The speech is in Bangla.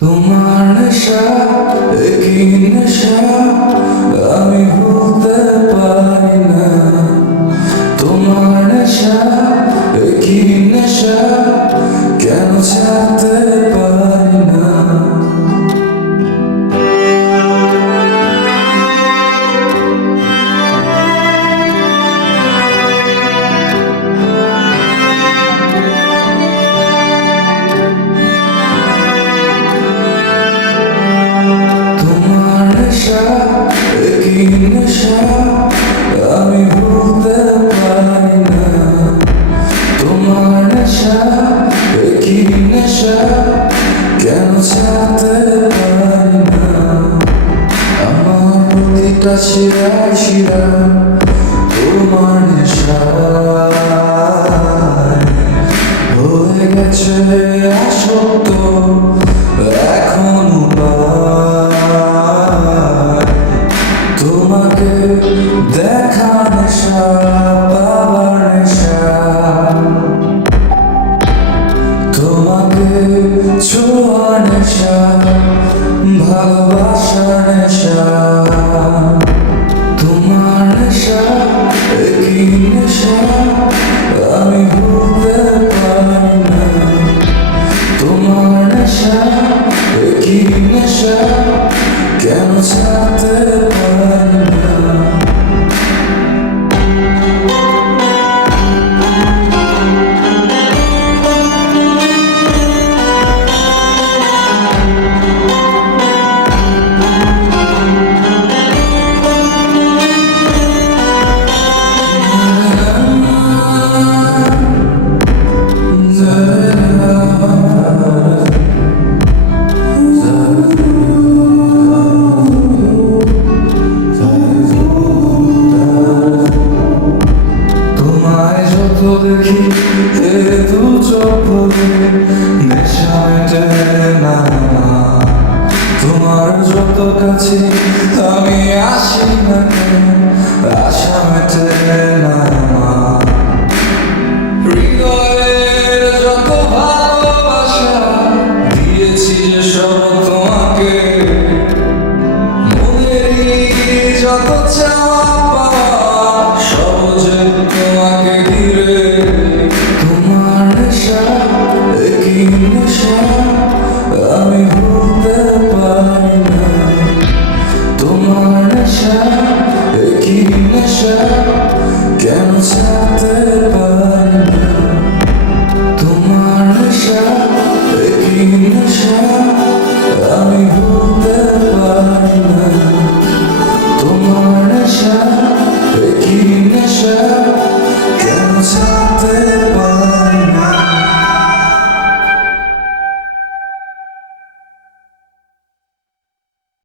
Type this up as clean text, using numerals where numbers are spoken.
তোমার নেশা কি নেশা আমি ভুলতে পারি না। তোমার নেশা কি নেশা কেন ছাড়তে পারি না। কি নেশা আমি ভুলতে পারি না। তোমার নেশা কি নেশা কেন ছাড়তে পারি না। আমার প্রতিটা শিরায় শিরা তোমার নেশা হয়ে গেছে আসক্ত এখনো তোমাকে দেখা নেশা পাওয়ার নেশা, তোমাকে ছোঁয়ার নেশা ভালোবাসার নেশা। তোমার নেশা কি নেশা আমি ভুলতে পারি না। তোমার নেশা কি নেশা কেন ছাড়তে পারি না। দেখি এ দু চোখ ভরে নেশা মেটে না। তোমার যত কাছে আমি আসি না কেন আশা মেটে না। হৃদয়ের যত ভালোবাসা দিয়েছি যে সব